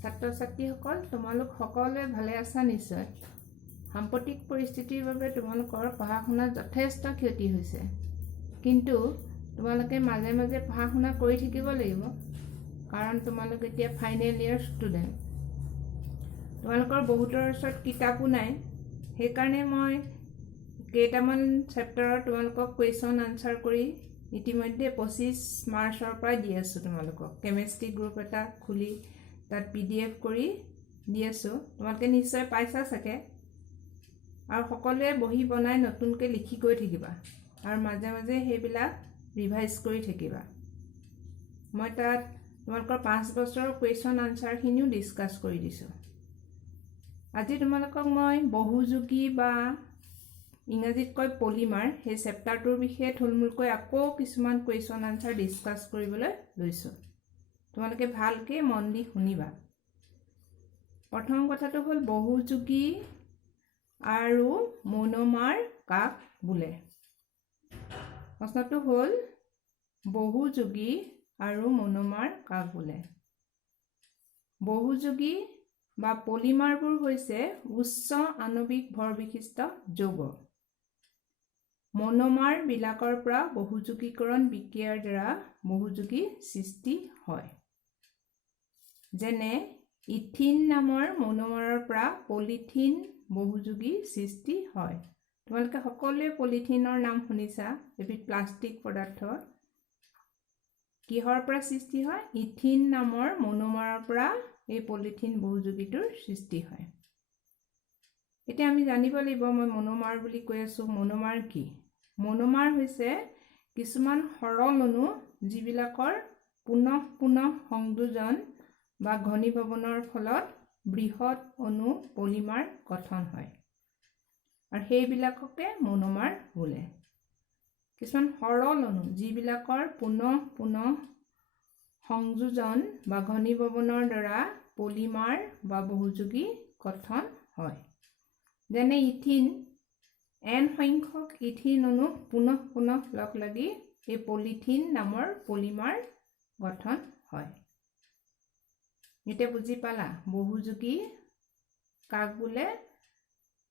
ছাত্ৰ ছাত্ৰীসকল তোমালোক সকলোৱে ভালে আছা নিশ্চয়। সাম্প্ৰতিক পৰিস্থিতিৰ বাবে তোমালোকৰ পঢ়া শুনাত যথেষ্ট ক্ষতি হৈছে, কিন্তু তোমালোকে মাজে মাজে পঢ়া শুনা কৰি থাকিব লাগিব, কাৰণ তোমালোক এতিয়া ফাইনেল ইয়াৰ ষ্টুডেণ্ট। তোমালোকৰ বহুতৰ ওচৰত কিতাপো নাই, সেইকাৰণে মই কেইটামান চেপ্টাৰৰ তোমালোকক কুৱেশ্যন আনচাৰ কৰি ইতিমধ্যে 25 মাৰ্চৰ পৰা দি আছোঁ। তোমালোকক কেমেষ্ট্ৰি গ্ৰুপ এটা খুলি তাত PDF কৰি দি আছোঁ, তোমালোকে নিশ্চয় পাইছা চাগে। আৰু সকলোৱে বহি বনাই নতুনকৈ লিখি গৈ থাকিবা আৰু মাজে মাজে সেইবিলাক ৰিভাইজ কৰি থাকিবা। মই তাত তোমালোকৰ 5 বছৰৰ কুৱেশ্যন আনচাৰখিনিও ডিছকাছ কৰি দিছোঁ। আজি তোমালোকক মই বহুযোগী বা ইংৰাজীত কয় পলিমাৰ, সেই চেপ্টাৰটোৰ বিষয়ে থুলমূলকৈ আকৌ কিছুমান কুৱেশ্যন আনচাৰ ডিছকাছ কৰিবলৈ লৈছোঁ। তোমালোকে ভালকৈ মন দি শুনিবা। প্ৰথম কথাটো হ'ল বহুযোগী আৰু মনোমাৰ কাক বোলে। প্ৰশ্নটো হ'ল বহুযোগী আৰু মনোমাৰ কাক বোলে। বহুযোগী বা পলিমাৰবোৰ হৈছে উচ্চ আণৱিক ভৰ বিশিষ্ট যৌগ। মনোমাৰবিলাকৰ পৰা বহুযোগীকৰণ বিক্ৰিয়াৰ দ্বাৰা বহুযোগী সৃষ্টি হয়। যেনে ইথিন নামৰ মনোমাৰৰ পৰা পলিথিন বহুযোগী সৃষ্টি হয়। তোমালোকে সকলোৱে পলিথিনৰ নাম শুনিছা, এবিধ প্লাষ্টিক পদাৰ্থ। কিহৰ পৰা সৃষ্টি হয়? ইথিন নামৰ মনোমাৰৰ পৰা এই পলিথিন বহুযোগীটোৰ সৃষ্টি হয়। এতিয়া আমি জানিব লাগিব, মই মনোমাৰ বুলি কৈ আছোঁ, মনোমাৰ কি? মনোমাৰ হৈছে কিছুমান সৰল অণু যিবিলাকৰ পুনঃ পুনঃ সংযোজন বা ঘনীভৱনৰ ফলত বৃহৎ অণু পলিমাৰ গঠন হয়, আৰু সেইবিলাককে মনোমাৰ বোলে। কিছুমান সৰল অণু যিবিলাকৰ পুনঃ পুনঃ সংযোজন বা ঘনীভৱনৰ দ্বাৰা পলিমাৰ বা বহুযোগী গঠন হয়। যেনে ইথিন, N সংখ্যক ইথিন অণু পুনঃ পুনঃ লগ লাগি এই পলিথিন নামৰ পলিমাৰ গঠন হয়। এতিয়া বুজি পালা বহুযোগী কাক বোলে?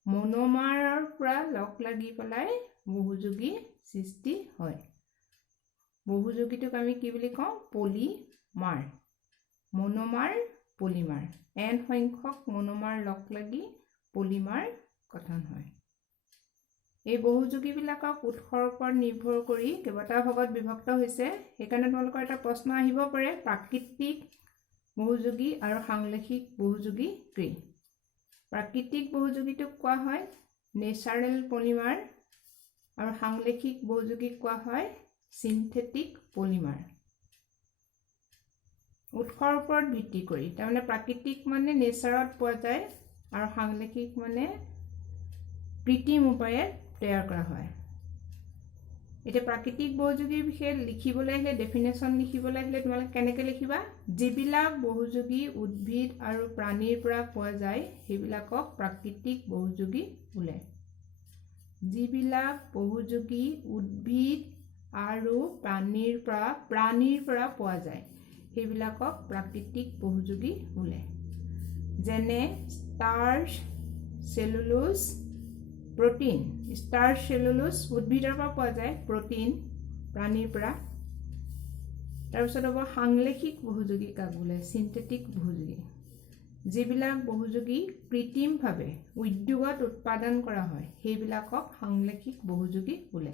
মনোমাৰৰ পৰা লগ লাগি পেলাই বহুযোগী সৃষ্টি হয়। বহুযোগীটোক আমি কি বুলি কওঁ? পলিমাৰ। মনোমাৰ পলিমাৰ, N সংখ্যক মনোমাৰ লগ লাগি পলিমাৰ গঠন হয়। এই বহুযোগীবিলাকক উৎসৰ ওপৰত নিৰ্ভৰ কৰি কেইবাটাও ভাগত বিভক্ত হৈছে। সেইকাৰণে তোমালোকৰ এটা প্ৰশ্ন আহিব পাৰে, প্ৰাকৃতিক বহুযোগী আৰু সাংলেশিক বহুযোগী কি? প্ৰাকৃতিক বহুযোগীটোক কোৱা হয় নেচাৰেল পলিমাৰ, আৰু সাংলেশিক বহুযোগীক কোৱা হয় চিন্থেটিক পলিমাৰ। উৎসৰ ওপৰত ভিত্তি কৰি, তাৰমানে প্ৰাকৃতিক মানে নেচাৰত পোৱা যায়, আৰু সাংলেশিক মানে কৃত্ৰিম উপায়ে তৈয়াৰ কৰা হয়। এতিয়া প্ৰাকৃতিক বহুযোগীৰ বিষয়ে লিখিবলৈ আহিলে, ডেফিনেশ্যন লিখিবলৈ আহিলে তোমালোকে কেনেকৈ লিখিবা? যিবিলাক বহুযোগী উদ্ভিদ আৰু প্ৰাণীৰ পৰা পোৱা যায় সেইবিলাকক প্ৰাকৃতিক বহুযোগী বোলে। যিবিলাক বহুযোগী উদ্ভিদ আৰু প্ৰাণীৰ পৰা পোৱা যায় সেইবিলাকক প্ৰাকৃতিক বহুযোগী বোলে। যেনে starch, cellulose, protein. Starch, cellulose উদ্ভিদৰ পৰা পোৱা যায়, প্ৰটিন প্ৰাণীৰ পৰা। তাৰপিছত হ'ব সাংলেশিক বহুযোগী কাক বোলে? চিন্থেটিক বহুযোগী। যিবিলাক বহুযোগী কৃত্ৰিমভাৱে উদ্যোগত উৎপাদন কৰা হয় সেইবিলাকক সাংলেশিক বহুযোগী বোলে।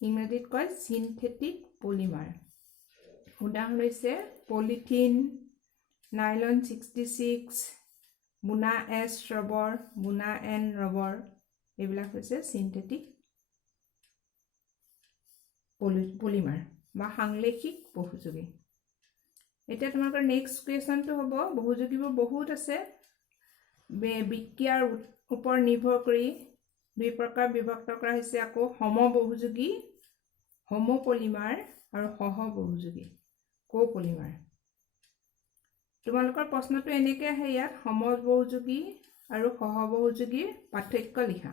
ইংৰাজীত কয় চিন্থেটিক পলিমাৰ। উদাহৰণ হৈছে পলিথিন, নাইলন 66, বুনা S ৰবৰ, বুনা N ৰবৰ, এইবিলাক হৈছে চিন্থেটিক পলিমাৰ বা সাংলেশিক বহুযোগী। এতিয়া তোমালোকৰ নেক্সট কুৱেশ্যনটো হ'ব, বহুযোগীবোৰ বহুত আছে, বিক্ৰিয়াৰ ওপৰত নিৰ্ভৰ কৰি দুই প্ৰকাৰ বিভক্ত কৰা হৈছে। আকৌ সমবহুযোগী, হোমোপলিমাৰ, আৰু সহবহুযোগী, কোপলিমাৰ। তোমালোকৰ প্ৰশ্নটো এনেকৈ আহে ইয়াত, সমবহুযোগী আৰু সহবহুযোগীৰ পাৰ্থক্য লিখা,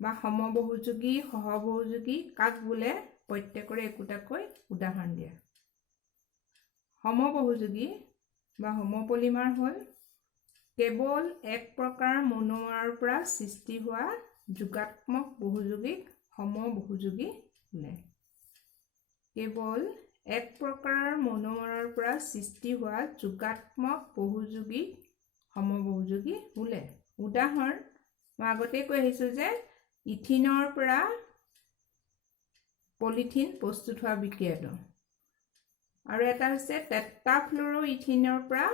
বা সমবহুযোগী সহবহুযোগী কাক বোলে প্ৰত্যেকৰে একোটাকৈ উদাহৰণ দিয়া। সমবহুযোগী বা হোমোপলিমাৰ হ'ল কেৱল এক প্ৰকাৰ মনোমাৰৰ পৰা সৃষ্টি হোৱা যোগাত্মক বহুযোগিক সমবহুযোগী বোলে। কেৱল এক প্ৰকাৰৰ মনোমাৰৰ পৰা সৃষ্টি হোৱা যোগাত্মক বহুযোগিক সমবহুযোগী বোলে। উদাহৰণ মই আগতে কৈ আহিছোঁ যে ইথিনৰ পৰা পলিথিন প্ৰস্তুত হোৱা বিক্ৰিয়াটো, আৰু এটা হৈছে টেট্ৰাফ্লুৰোইথিনৰ পৰা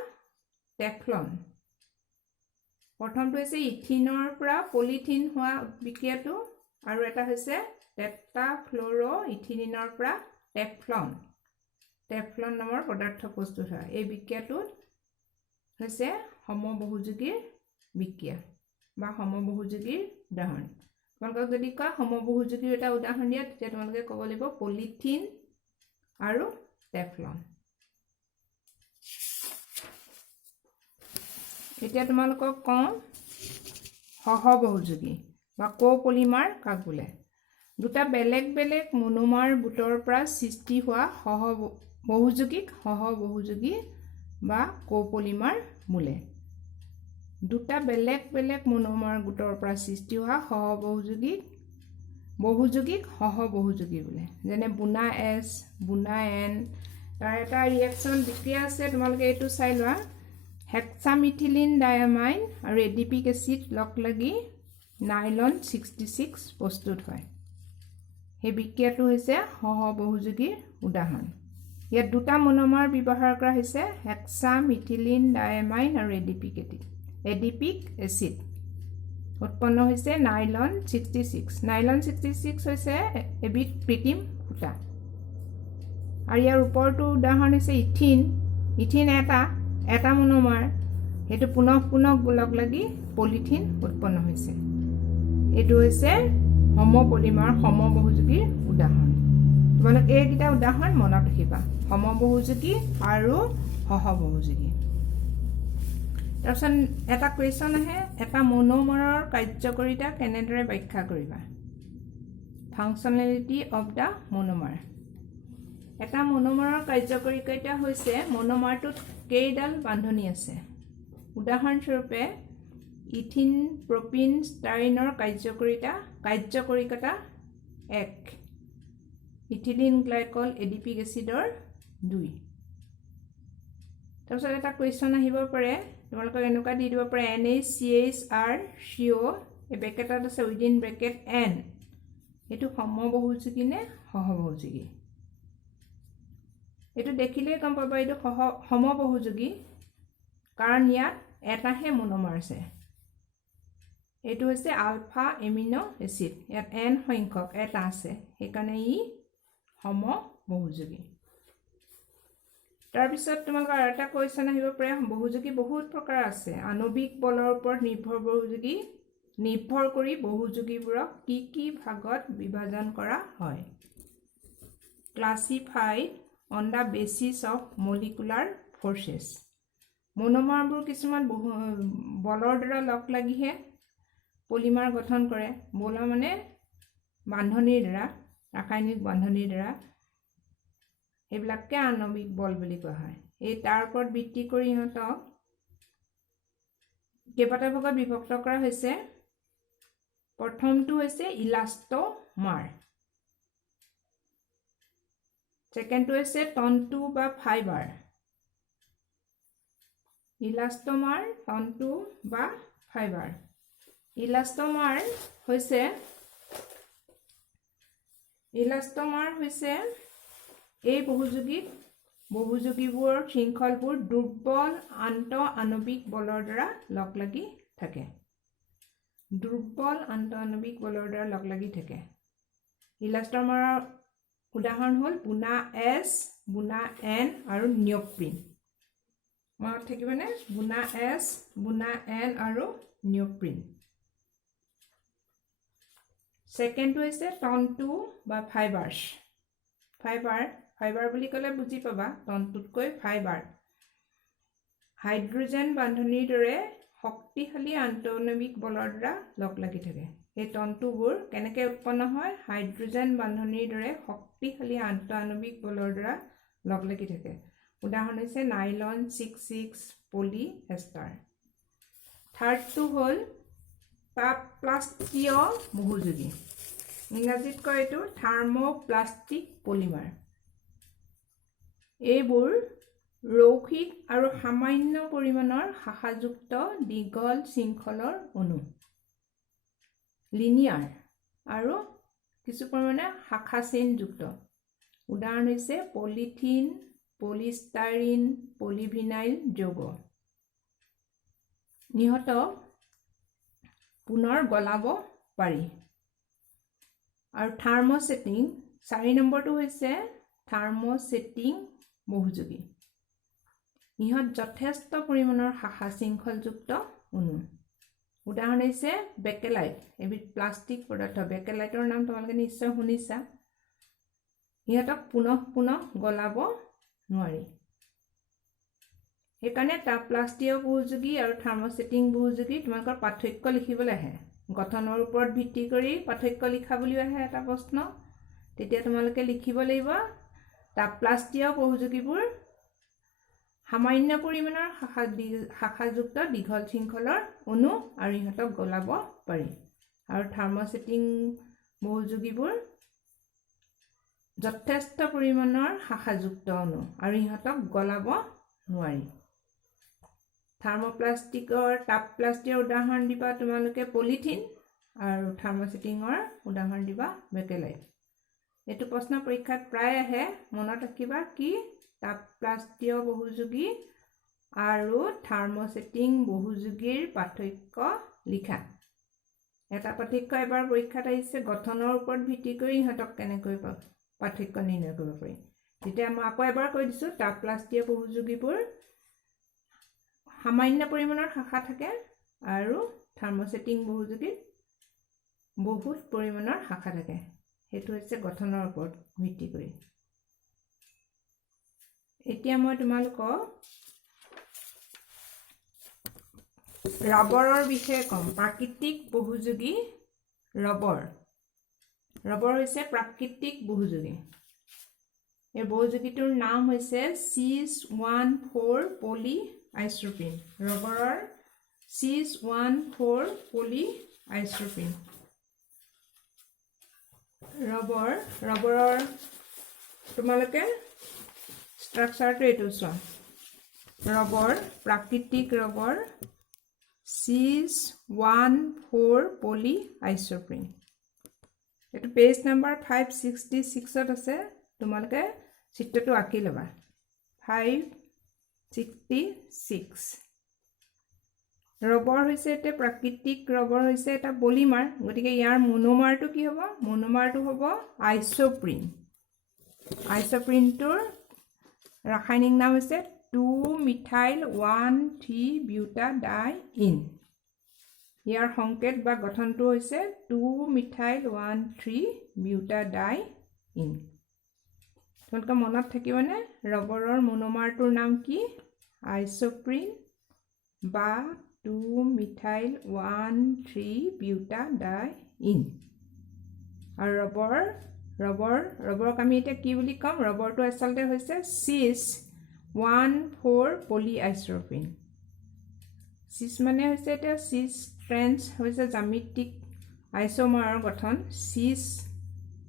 টেফলন। প্ৰথমটো হৈছে ইথিনৰ পৰা পলিথিন হোৱা বিক্ৰিয়াটো, আৰু এটা হৈছে টেট্ৰাফ্লুৰোইথিলিনৰ পৰা টেফলন। টেফলন নামৰ পদাৰ্থ প্ৰস্তুত হয়। এই বিক্ৰিয়াটোত হৈছে সমবহুযোগীৰ বিক্ৰিয়া বা সমবহুযোগীৰ উদাহৰণ। তোমালোকক যদি কোৱা সমবহুযোগীৰ এটা উদাহৰণ দিয়া, তেতিয়া তোমালোকে ক'ব লাগিব পলিথিন আৰু টেফলন। এতিয়া তোমালোকক কওঁ সহবহুযোগী বা কোপলিমাৰ কাক বোলে। দুটা বেলেগ বেলেগ মনোমাৰ গোটৰ পৰা সৃষ্টি হোৱা সহবহুযোগী বা কোপলিমাৰ বোলে। দুটা বেলেগ বেলেগ মনোমাৰ গোটৰ পৰা সৃষ্টি হোৱা বহুযোগিক সহবহুযোগী বোলে। যেনে বোনা এছ, বোনা এন। তাৰ এটা ৰিয়েকশ্যন বিক্ৰিয়া আছে, তোমালোকে এইটো চাই লোৱা। হেক্সামিথিলিন ডায়ামাইন আৰু এডিপিক এচিড লগ লাগি নাইলন 66 প্ৰস্তুত হয়। সেই বিক্ৰিয়াটো হৈছে সহবহুযোগীৰ উদাহৰণ। ইয়াত দুটা মনোমাৰ ব্যৱহাৰ কৰা হৈছে, হেক্সামিথিলিন ডায়ামাইন আৰু এডিপিক এচিড। উৎপন্ন হৈছে নাইলন 66। নাইলন 66 হৈছে এবিধ কৃত্ৰিম সূতা। আৰু ইয়াৰ ওপৰটো উদাহৰণ হৈছে ইথিন। ইথিন এটা মনোমাৰ, সেইটো পুনঃ লগ লাগি পলিথিন উৎপন্ন হৈছে। এইটো হৈছে সমপলিমাৰ সমবহুযোগীৰ উদাহৰণ। তোমালোকে এইকেইটা উদাহৰণ মনত ৰাখিবা, সমবহুযোগী আৰু সহবহুযোগী। তাৰপিছত এটা কুৱেশ্যন আহে, এটা মনোমাৰৰ কাৰ্যকাৰিতা কেনেদৰে ব্যাখ্যা কৰিবা? Functionality of the মনোমাৰ। এটা মনোমাৰৰ কাৰ্যকাৰিতা হৈছে মনোমাৰটোত কেইডাল বান্ধনি আছে। উদাহৰণস্বৰূপে ইথিন প্ৰপিন ষ্টাইৰিনৰ কাৰ্যকাৰিতা 1, ইথিলিন গ্লাইকল এডিপিক এচিডৰ 2। তাৰপিছত এটা কুৱেশ্যন আহিব পাৰে, তোমালোকক এনেকুৱা দি দিব পাৰে NaCHrCO, এই ব্ৰেকেটত আছে উইদিন ব্ৰেকেট N, এইটো সমবহুযোগী নে সহবহুযোগী? এইটো দেখিলেই গম পাবা এইটো সমবহুযোগী, কাৰণ ইয়াত এটাহে মনোমাৰ আছে। এইটো হৈছে আলফা এমিনো এচিড, ইয়াত N সংখ্যক এটা আছে, সেইকাৰণে ই সমবহুযোগী। তাৰপিছত তোমালোকৰ আৰু এটা কুৱেশ্যন আহিব পাৰে, বহুযোগী বহুত প্ৰকাৰ আছে। আণৱিক বলৰ ওপৰত নিৰ্ভৰ কৰি বহুযোগীবোৰক কি ভাগত বিভাজন কৰা হয়? Classified on the basis of molecular forces. মনোমাৰবোৰ কিছুমান বলৰ দ্বাৰা লগ লাগিহে পলিমাৰ গঠন কৰে। বল মানে বান্ধনিৰ দ্বাৰা, ৰাসায়নিক বান্ধনিৰ দ্বাৰা, সেইবিলাককে আণৱিক বল বুলি কোৱা হয়। এই তাৰ ওপৰত ভিত্তি কৰি ইহঁতক কেইবাটা ভাগত বিভক্ত কৰা হৈছে। প্ৰথমটো হৈছে ইলাষ্টমাৰ, ছেকেণ্ডটো হৈছে তন্তু বা ফাইবাৰ। ইলাষ্টমাৰ, তন্তু বা ফাইবাৰ। ইলাষ্টমাৰ হৈছে এই বহুযোগীবোৰৰ শৃংখলবোৰ দুৰ্বল আন্তঃআণৱিক বলৰ দ্বাৰা লগ লাগি থাকে। দুৰ্বল আন্তঃআণৱিক বলৰ দ্বাৰা লগ লাগি থাকে। ইলাষ্টমাৰৰ উদাহৰণ হ'ল বোনা এছ, বোনা এন আৰু নিঅপ্ৰিন। মনত থাকিবনে? বোনা এছ, বোনা এন আৰু নিঅপ্ৰিন। ছেকেণ্ডটো হৈছে তন্তু বা ফাইবাৰ্ছ। ফাইবাৰ বুলি ক'লে বুজি পাবা, তন্তুতকৈ ফাইবাৰ। হাইড্ৰজেন বান্ধনিৰ দৰে শক্তিশালী আন্তঃআণৱিক বলৰ দ্বাৰা লগ লাগি থাকে। এই তন্তুবোৰ কেনেকৈ উৎপন্ন হয়? হাইড্ৰজেন বান্ধনিৰ দৰে শক্তিশালী আন্তঃআণৱিক বলৰ দ্বাৰা লগ লাগি থাকে। উদাহৰণ হৈছে নাইলন 66 পলিএষ্টাৰ। থাৰ্ডটো হ'ল তাপপ্লাষ্টীয় বহুযোগী, ইংৰাজীত কয় এইটো থাৰ্মোপ্লাষ্টিক পলিমাৰ। এইবোৰ ৰৈখিক আৰু সামান্য পৰিমাণৰ শাখাযুক্ত দীঘল শৃংখলৰ অণু, লিনিয়াৰ আৰু কিছু পৰিমাণে শাখা চেইনযুক্ত। উদাহৰণ হৈছে পলিথিন, পলিষ্টাইৰিন, পলিভিনাইল যৌগ। ইহঁতক পুনৰ গলাব পাৰি। আৰু থাৰ্মোছেটিং 4 নম্বৰটো হৈছে থাৰ্মোছেটিং বহুযোগী। ইহঁত যথেষ্ট পৰিমাণৰ শাখা শৃংখলযুক্ত অণু। উদাহৰণ হৈছে বেকেলাইট, এবিধ প্লাষ্টিক পদাৰ্থ। বেকেলাইটৰ নাম তোমালোকে নিশ্চয় শুনিছা। ইহঁতক পুনঃ গলাব নোৱাৰি। সেইকাৰণে তাপপ্লাষ্টীয় বহুযোগী আৰু থাৰ্মোছেটিং বহুযোগী তোমালোকৰ পাৰ্থক্য লিখিবলৈ আহে। গঠনৰ ওপৰত ভিত্তি কৰি পাৰ্থক্য লিখা বুলিও আহে এটা প্ৰশ্ন। তেতিয়া তোমালোকে লিখিব লাগিব তাপপ্লাষ্টীয় বহুযোগীবোৰ সামান্য পৰিমাণৰ শাখাযুক্ত দীঘল শৃংখলৰ অণু আৰু ইহঁতক গলাব পাৰি। আৰু থাৰ্মোছেটিং বহুযোগীবোৰ যথেষ্ট পৰিমাণৰ শাখাযুক্ত অণু আৰু ইহঁতক গলাব নোৱাৰি। তাপপ্লাষ্টীয়ৰ উদাহৰণ দিবা তোমালোকে পলিথিন আৰু থাৰ্মোছেটিঙৰ উদাহৰণ দিবা বেকেলাইট। এইটো প্ৰশ্ন পৰীক্ষাত প্ৰায় আহে, মনত ৰাখিবা কি তাপপ্লাষ্টীয় বহুযোগী আৰু থাৰ্মোছেটিং বহুযোগীৰ পাৰ্থক্য লিখা। এটা পাৰ্থক্য এবাৰ পৰীক্ষাত আহিছে, গঠনৰ ওপৰত ভিত্তি কৰি ইহঁতক কেনেকৈ পাৰ্থক্য নিৰ্ণয় কৰিব পাৰি। তেতিয়া মই আকৌ এবাৰ কৈ দিছোঁ, তাপপ্লাষ্টীয় বহুযোগীবোৰ সামান্য পৰিমাণৰ শাখা থাকে আৰু থাৰ্মোছেটিং বহুযোগীত বহুত পৰিমাণৰ শাখা থাকে। সেইটো হৈছে গঠনৰ ওপৰত ভিত্তি কৰি। এতিয়া মই তোমালোকক ৰবৰৰ বিষয়ে ক'ম। প্ৰাকৃতিক বহুযোগী ৰবৰ। ৰবৰ হৈছে প্ৰাকৃতিক বহুযোগী। এই বহুযোগীটোৰ নাম হৈছে cis14 পলি আইচোপ্ৰিন। ৰবৰৰ cis14 পলি আইচোপ্ৰিন। ৰবৰৰ তোমালোকে ষ্ট্ৰাকচাৰটো এইটো চোৱা। ৰবৰ, প্ৰাকৃতিক ৰবৰ cis14 পলি আইচোপ্ৰিন। এইটো পেজ নম্বৰ 566ত আছে। তোমালোকে চিত্ৰটো আঁকি ল'বা। 566। ৰবৰ হৈছে এটা প্ৰাকৃতিক ৰবৰ হৈছে এটা পলিমাৰ। গতিকে ইয়াৰ মনোমাৰটো কি হ'ব? মনোমাৰটো হ'ব আইচোপ্ৰিন। আইচোপ্ৰিনটোৰ ৰাসায়নিক নাম হৈছে 2-methyl-1,3-butadiene। ইয়াৰ সংকেত বা গঠনটো হৈছে 2-methyl-1,3-butadiene। তোমালোকে মনত থাকিবনে ৰবৰৰ মনোমাৰটোৰ নাম কি? আইচোপ্ৰিন বা 2-methyl-1,3-butadiene। আৰু ৰবৰক আমি এতিয়া কি বুলি ক'ম? ৰবৰটো আচলতে হৈছে cis14 পলি আইচোপ্ৰিন। চিছ মানে হৈছে এতিয়া চিছ ট্ৰেন্স হৈছে জ্যামিতিক আইচোমাৰৰ গঠন। চিছ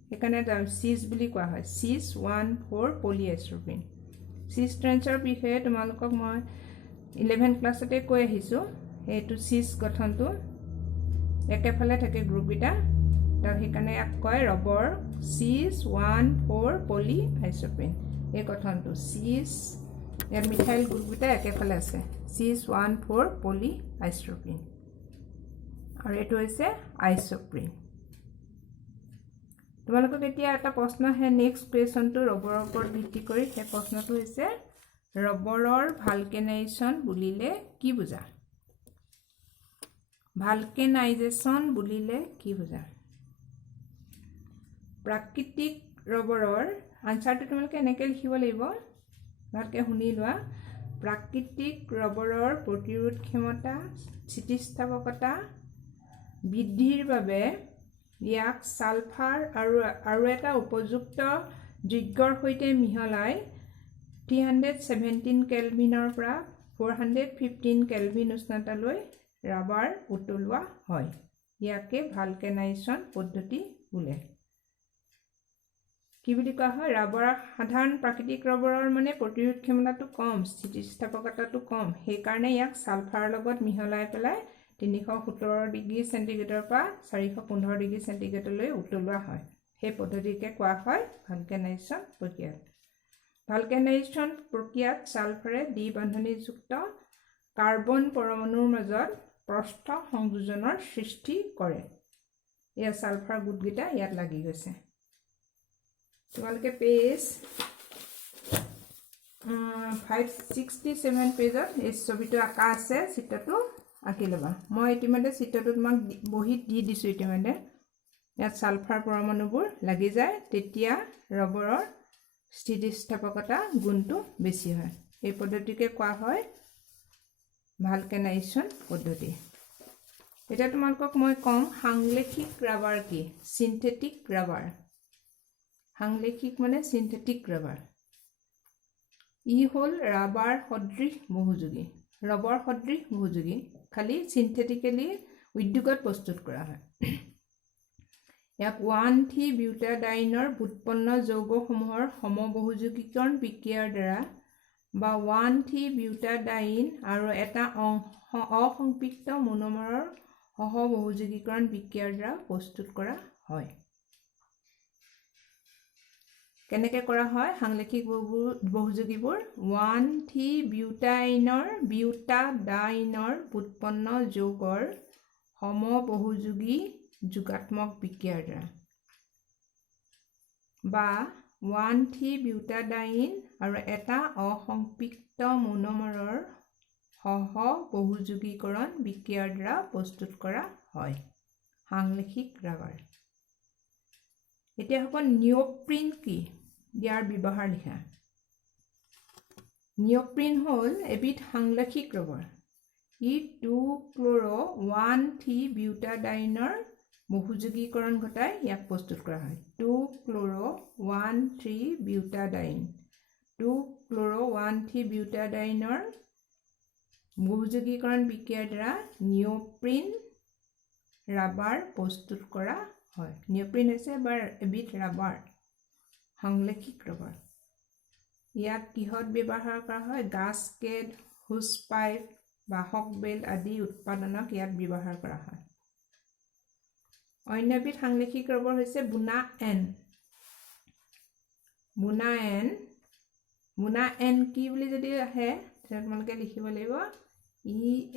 সেইকাৰণে চিছ বুলি কোৱা হয়। cis14 পলি আইচোপ্ৰিন। চিছ ট্ৰেন্সৰ বিষয়ে তোমালোকক মই 11 ক্লাছতে কৈ আহিছোঁ। এইটো চিছ গঠনটো একেফালে থাকে গ্ৰুপকেইটা, সেইকাৰণে ইয়াক কয় ৰবৰ cis14 পলি আইচোপ্ৰিন। এই গঠনটো চিছ, ইয়াত মিথাইল গ্ৰুপকেইটা একেফালে আছে। cis14 পলি আইচোপ্ৰিন আৰু এইটো হৈছে আইচোপ্ৰিন। তোমালোকক এতিয়া এটা প্ৰশ্ন আহে, নেক্সট কুৱেশ্যনটো ৰবৰৰ ওপৰত ভিত্তি কৰি। সেই প্ৰশ্নটো হৈছে ৰবৰৰ ভালকেনাইজেশ্যন বুলিলে কি বুজা? ভালকেনাইজেশ্যন বুলিলে কি বুজা? প্ৰাকৃতিক ৰবৰৰ আনচাৰটো তোমালোকে এনেকৈ লিখিব লাগিব, ভালকৈ শুনি লোৱা। প্ৰাকৃতিক ৰবৰৰ প্ৰতিৰোধ ক্ষমতা, স্থিতিস্থাপকতা বৃদ্ধিৰ বাবে ইয়াক ছালফাৰ আৰু এটা উপযুক্ত যোগ্যৰ সৈতে মিহলাই 317 কেলভিনৰ পৰা 415 কেলভিন উষ্ণতালৈ ৰাবাৰ উতলোৱা হয়। ইয়াকে ভালকেনাইজেশ্যন পদ্ধতি বোলে। কি বুলি কোৱা হয়? ৰাবাৰ সাধাৰণ প্ৰাকৃতিক ৰাবাৰৰ মানে প্ৰতিৰোধ ক্ষমতাটো কম, স্থিতিস্থাপকতাটো কম, সেইকাৰণে ইয়াক ছালফাৰৰ লগত মিহলাই পেলাই 317 ডিগ্ৰী চেণ্টিগ্ৰেডৰ পৰা 415 ডিগ্ৰী চেণ্টিগ্ৰেডলৈ উতলোৱা হয়। সেই পদ্ধতিকে কোৱা হয় ভালকেনাইজেশ্যন প্ৰক্ৰিয়া। ভালকেনাইজেশ্যন প্ৰক্ৰিয়াত ছালফাৰে দ্বিবান্ধনীযুক্ত কাৰ্বন পৰমাণুৰ মাজত প্ৰস্থ সংযোজনৰ সৃষ্টি কৰে। এয়া ছালফাৰ গোটকেইটা ইয়াত লাগি গৈছে। তোমালোকে পেজ 567 পেজত এই ছবিটো আঁকা আছে, চিত্ৰটো আঁকি ল'বা। মই ইতিমধ্যে চিত্ৰটো তোমাক বহীত দি দিছোঁ। ইতিমধ্যে ইয়াত ছালফাৰ পৰমাণুবোৰ লাগি যায়, তেতিয়া ৰবৰৰ স্থিতিস্থাপকতা গুণটো বেছি হয়। এই পদ্ধতিকে কোৱা হয় ভালকেনাইজেশ্যন পদ্ধতি। এতিয়া তোমালোকক মই কম সাংলেখিক ৰাবাৰ কি? Synthetic rubber. সাংলেখিক মানে সিন্থেটিক ৰাবাৰ। ই হ'ল ৰাবাৰ সদৃশ বহুযোগী, ৰবৰ সদৃশ বহুযোগী, খালি সিন্থেটিকেলি উদ্যোগত প্ৰস্তুত কৰা হয়। ইয়াক 1,3-বিউটাডাইনৰ উৎপন্ন যৌগসমূহৰ সমবহুযোগীকৰণ বিক্ৰিয়াৰ দ্বাৰা বা 1,3-বিউটাডাইন আৰু এটা অসম্পৃক্ত মনোমাৰৰ সহবহুযোগীকৰণ বিক্ৰিয়াৰ দ্বাৰা প্ৰস্তুত কৰা হয়। কেনেকৈ কৰা হয়? সাংলেখিক বহুযোগীবোৰ 1,3-বিউটাডাইনৰ উৎপন্ন যৌগৰ সমবহুযোগী যোগাত্মক বিক্ৰিয়াৰ দ্বাৰা বা 1,3-বিউটাডাইন আৰু এটা অসম্পৃক্ত মনোমাৰৰ সহবহুযোগীকৰণ বিক্ৰিয়াৰ দ্বাৰা প্ৰস্তুত কৰা হয় সাংলেখিক ৰাবাৰ। এতিয়া হ'ব নিঅপ্ৰিন কি? ইয়াৰ ব্যৱহাৰ লিখা। নিঅপ্ৰিন হ'ল এবিধ সাংলেখিক ৰবৰ। ই 2-ক্ল'ৰ'1,3-বিউটাডাইনৰ বহুযোগীকৰণ ঘটাই ইয়াক প্ৰস্তুত কৰা হয়। 2-ক্ল'ৰ'1,3-বিউটাডাইন 2-ক্ল'ৰ'1,3-বিউটাডাইনৰ বহুযোগীকৰণ বিক্ৰিয়াৰ দ্বাৰা নিঅপ্ৰিন ৰাবাৰ প্ৰস্তুত কৰা হয়। নিঅপ্ৰিন হৈছে এবিধ ৰাবাৰ, সাংলেখিক ৰবৰ। ইয়াক কিহত ব্যৱহাৰ কৰা হয়? গাস্কেট, হোজ পাইপ, বাহক বেল্ট আদি উৎপাদনত ইয়াক ব্যৱহাৰ কৰা হয়। অন্য এবিধ সাংলেখিক ৰবৰ হৈছে বুনা এন। বুনা এন কি বুলি যদি আহে তেতিয়া তোমালোকে লিখিব লাগিব ই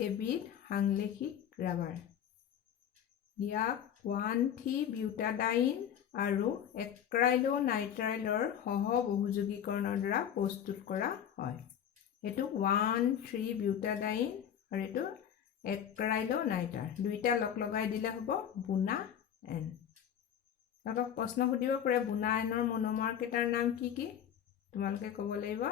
এবিধ সাংলেখিক ৰাবাৰ। ইয়াক 1,3-বিউটাডাইন আৰু এক্ৰাইলোনাইট্ৰাইলৰ সহবহুযোগীকৰণৰ দ্বাৰা প্ৰস্তুত কৰা হয়। এইটো 1,3-বিউটাডাইন আৰু এইটো এক্ৰাইলোনাইট্ৰাইল, দুইটা লগাই দিলে হ'ব বুনা এন। তোমালোকক প্ৰশ্ন সুধিব পাৰে বুনা এনৰ মনোমাৰ কেইটাৰ নাম কি কি? তোমালোকে ক'ব লাগিব,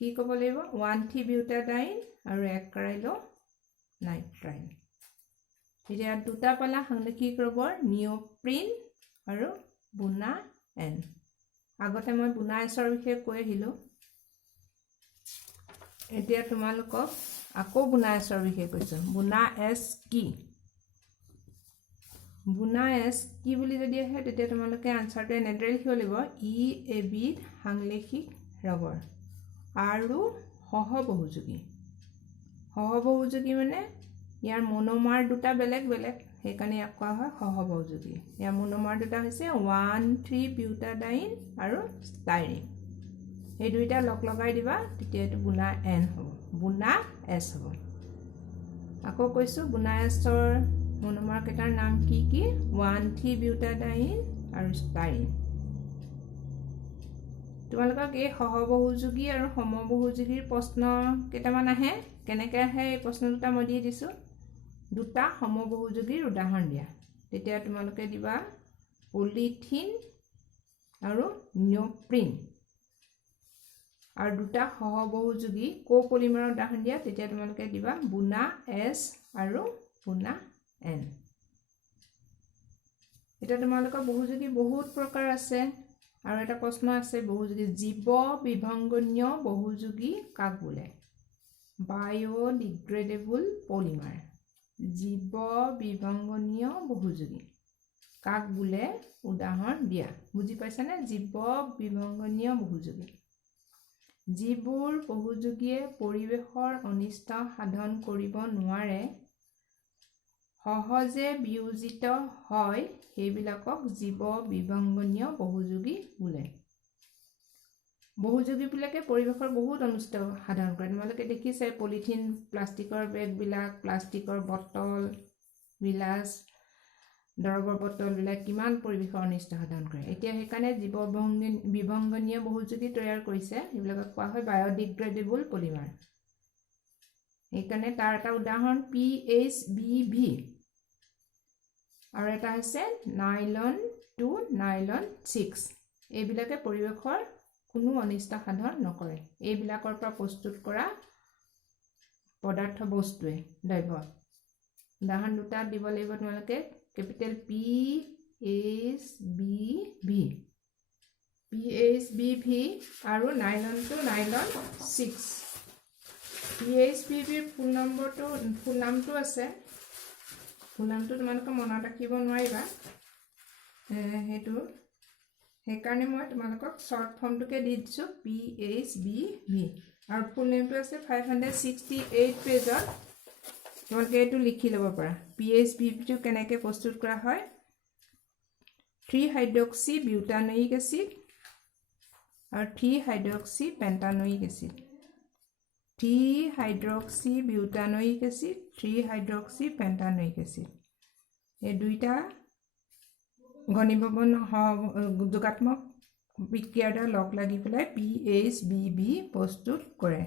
কি ক'ব লাগিব? 1,3-বিউটাডাইন আৰু এক্ৰাইলোনাইট্ৰাইল। এতিয়া দুটা পালা সাংলেখিক ৰবৰ, নিঅপ্ৰিন আৰু বুনা এন। আগতে মই বুনা এছৰ বিষয়ে কৈ আহিলোঁ। এতিয়া তোমালোকক আকৌ বুনা এছৰ বিষয়ে কৈছোঁ। বুনা এছ কি? বুনা এছ কি বুলি যদি আহে তেতিয়া তোমালোকে আনচাৰটো এনেদৰে লিখিব লাগিব, ই এবিধ সাংলেখিক ৰবৰ আৰু সহবহুযোগী। সহবহুযোগী মানে ইয়াৰ মনোমাৰ দুটা বেলেগ বেলেগ, সেইকাৰণে ইয়াক কোৱা হয় সহবহুযোগী। ইয়াৰ মনোমাৰ দুটা হৈছে 1,3-বিউটাডাইন আৰু ষ্টাইৰিন। এই দুইটা লগাই দিবা, তেতিয়া এইটো বুনা এন হ'ব, বুনা এছ হ'ব। আকৌ কৈছোঁ বুনা এছৰ মনোমাৰ কেইটাৰ নাম কি কি? 1,3-বিউটাডাইন আৰু ষ্টাইৰিন। তোমালোকক এই সহবহুযোগী আৰু সমবহুযোগীৰ প্ৰশ্ন কেইটামান আহে। কেনেকৈ আহে এই প্ৰশ্ন দুটা মই দি দিছোঁ। দুটা সমবহুযোগীৰ উদাহৰণ দিয়া, তেতিয়া তোমালোকে দিবা পলিথিন আৰু নিঅপ্ৰিন। আৰু দুটা সহবহুযোগী কোপলিমাৰৰ উদাহৰণ দিয়া, তেতিয়া তোমালোকে দিবা বুনা এছ আৰু বুনা এন। এতিয়া তোমালোকৰ বহুযোগী বহুত প্ৰকাৰ আছে। আৰু এটা প্ৰশ্ন আছে বহুযোগী জীৱ বিভংগনীয় বহুযোগী কাক বোলে বায়োডিগ্ৰেডেবল পলিমাৰ জীৱ বিভংগনীয় বহুযোগী কাক বোলে উদাহৰণ দিয়া বুজি পাইছানে জীৱ বিভংগনীয় বহুযোগী যিবোৰ বহুযোগীয়ে পৰিৱেশৰ অনিষ্ট সাধন কৰিব নোৱাৰে সহজে বিয়োজিত হয় সেইবিলাকক জীৱ বিভংগনীয় বহুযোগী বোলে বহুযোগীবিলাকে পৰিৱেশৰ বহুত অনিষ্ট সাধন কৰে তোমালোকে দেখিছে পলিথিন প্লাষ্টিকৰ বেগবিলাক প্লাষ্টিকৰ বটল বিলাস দৰবৰ বটলবিলাক কিমান পৰিৱেশৰ অনিষ্ট সাধন কৰে এতিয়া সেইকাৰণে জীৱ বিভংগনীয় বহুযোগী তৈয়াৰ কৰিছে এইবিলাকক কোৱা হয় বায়োডিগ্ৰেডেবল পলিমাৰ সেইকাৰণে তাৰ এটা উদাহৰণ PHBV আৰু এটা হৈছে নাইলন 2 নাইলন 6 এইবিলাকে পৰিৱেশৰ কোনো অনিষ্ট সাধন নকৰে এইবিলাকৰ পৰা প্ৰস্তুত কৰা পদাৰ্থ বস্তুৱে দ্ৰব্য উদাহৰণ দুটা দিব লাগিব তোমালোকে কেপিটেল PHBV আৰু নাইলন 2 নাইলন 6 PHBV ফুল নামটো আছে ফুল নামটো তোমালোকে মনত ৰাখিব নোৱাৰিবা সেইটো সেইকাৰণে মই তোমালোকক শৰ্ট ফৰ্মটোকে দি দিছোঁ PHBV আৰু ফুল নেমটো আছে 568 পেজত তোমালোকে এইটো লিখি ল'ব পাৰা PHBVটো কেনেকৈ প্ৰস্তুত কৰা হয় 3-হাইড্ৰক্সি বিউটানোইক এচিড আৰু 3-হাইড্ৰক্সি পেণ্টানোইক এচিড 3-হাইড্ৰক্সি বিউটানোইক এচিড 3-হাইড্ৰক্সি পেণ্টানোইক এচিড এই দুইটা ঘনীভৱন যোগাত্মক বিক্ৰিয়াৰ দ্বাৰা লগ লাগি পেলাই PHBV প্ৰস্তুত কৰে